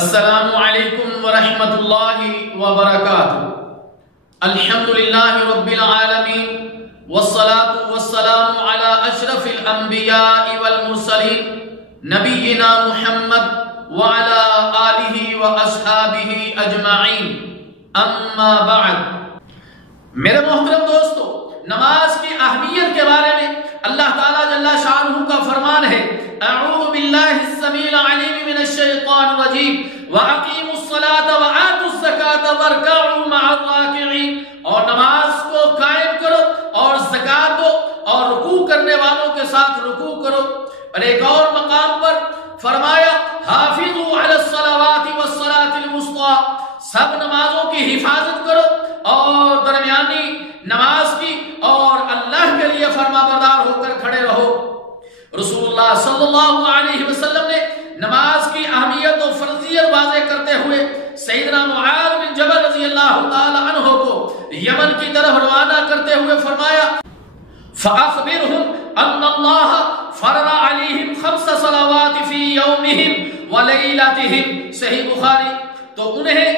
السلام علیکم ورحمۃ اللہ وبرکاتہ۔ الحمدللہ رب العالمین والصلاة والسلام علی اشرف الانبیاء والمرسلین نبینا محمد وعلی آلہ واصحابہ اجمعین، اما بعد۔ میرے محترم دوستو، نماز کی اہمیت کے بارے میں اللہ تعالیٰ جل شانہ کا فرمان ہے، اعوذ باللہ السمیع العلیم من الشیطان الرجیم وَأَقِيمُوا الصَّلَاةَ وَآتُوا الزَّكَاةَ وَارْكَعُوا مَعَ الرَّاكِعِينَ، اور نماز کو قائم کرو اور زکوٰۃ دو اور رکوع کرنے والوں کے ساتھ رکوع کرو۔ اور ایک اور مقام پر فرمایا حافظوا علی الصلوات والصلاة الوسطی، سب نمازوں کی حفاظت کرو اور درمیانی نماز کی اور اللہ کے لیے فرما بردار ہو کر کھڑے رہو۔ رسول اللہ صلی اللہ علیہ وسلم نے نماز کی اہمیت و فرضیت واضح کرتے ہوئے سیدنا معاذ بن جبل رضی اللہ تعالی عنہ کو یمن کی طرف روانہ کرتے ہوئے فرمایا فَأَخْبِرْهُمْ أَنَّ اللَّهَ فَرَضَ عَلَيْهِمْ 5 صَلَوَاتٍ فِي يَوْمِهِمْ وَلَيْلَتِهِمْ، صحیح بخاری۔ تو انہیں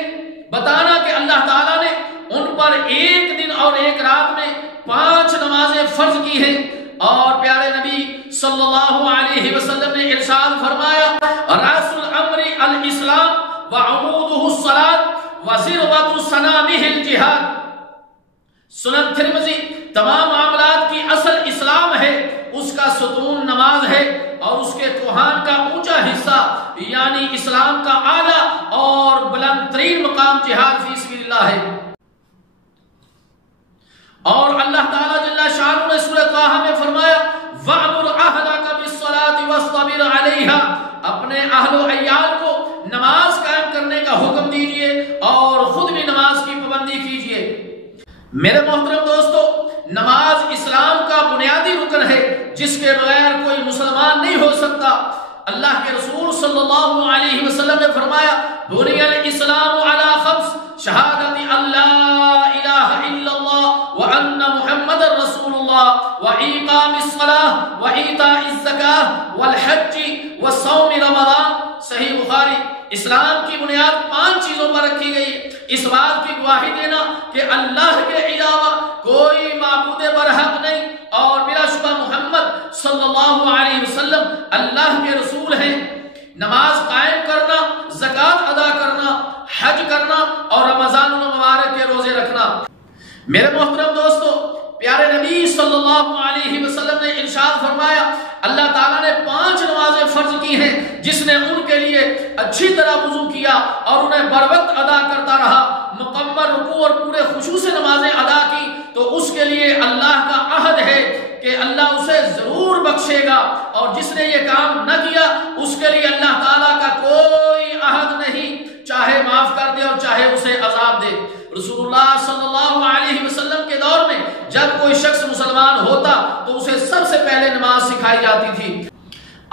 بتانا کہ اللہ تعالیٰ نے ان پر ایک دن اور ایک رات میں 5 نمازیں فرض کی ہیں، اور پیارے نبی صلی اللہ علیہ وسلم نے ارشاد فرمایا رأس الامر الاسلام وعمودہ الصلاة وذروة سنامہ الجہاد۔ سنن ترمذی، تمام معاملات کی اصل اسلام ہے، اس کا ستون نماز ہے، اور اس کے کوہان کا اونچا حصہ یعنی اسلام کا اعلیٰ اور بلند ترین مقام جہاد فی سبیل اللہ ہے۔ اور اللہ تعالیٰ جل شانہ نے سورہ طٰہٰ میں فرمایا وَأْمُرْ أَهْلَكَ بِالصَّلَاةِ وَاصْطَبِرْ عَلَيْهَا، اپنے اہل و عیال کو نماز قائم کرنے کا حکم دیجئے اور خود بھی نماز کی پابندی کیجئے۔ میرے محترم دوستو، نماز اسلام کا بنیادی رکن ہے جس کے بغیر کوئی مسلمان نہیں ہو سکتا۔ اللہ کے رسول صلی اللہ علیہ وسلم نے فرمایا بنی الاسلام علی 5 شہادت اللہ الہ الا اللہ وان محمد رسول اللہ وإقام الصلاة وإیتاء الزکاة والحج وصوم رمضان، صحیح بخاری۔ اسلام کی بنیاد 5 چیزوں پر رکھی گئی، اس بات کی گواہی دینا کہ اللہ کے علاوہ کوئی معبود برحق نہیں اور بلا شبہ محمد صلی اللہ علیہ وسلم اللہ کے رسول ہیں، نماز قائم کرنا، زکوٰۃ ادا کرنا، حج کرنا اور رمضان المبارک کے روزے رکھنا۔ میرے محترم دوستو، پیارے نبی صلی اللہ علیہ وسلم نے ارشاد فرمایا اللہ تعالیٰ نے 5 نمازیں فرض کی ہیں، جس نے ان کے لیے اچھی طرح وضو کیا اور انہیں بر وقت ادا کرتا رہا، مکمل رکوع اور پورے خشوع سے نمازیں ادا کی، تو اس کے لیے اللہ کا عہد ہے کہ اللہ اسے ضرور بخشے گا، اور جس نے یہ کام نہ کیا اس کے لیے اللہ تعالیٰ کا کوئی عہد نہیں، چاہے معاف کر دے اور چاہے اسے عذاب دے۔ رسول اللہ صلی اللہ علیہ وسلم کے دور میں جب کوئی شخص مسلمان ہوتا تو اسے سب سے پہلے نماز سکھائی جاتی تھی۔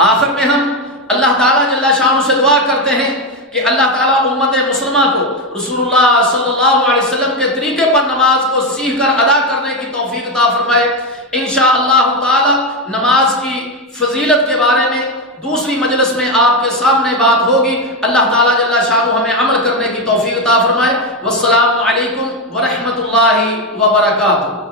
آخر میں ہم اللہ تعالیٰ جل شانہ سے دعا کرتے ہیں کہ اللہ تعالیٰ امت مسلمہ کو رسول اللہ صلی اللہ علیہ وسلم کے طریقے پر نماز کو سیکھ کر ادا کرنے کی توفیق عطا فرمائے۔ انشاءاللہ تعالیٰ نماز کی فضیلت کے بارے میں دوسری مجلس میں آپ کے سامنے بات ہوگی۔ اللہ تعالیٰ جل شانہ ہمیں عمل کرنے کی توفیق عطا فرمائے۔ والسلام علیکم ورحمۃ اللہ وبرکاتہ۔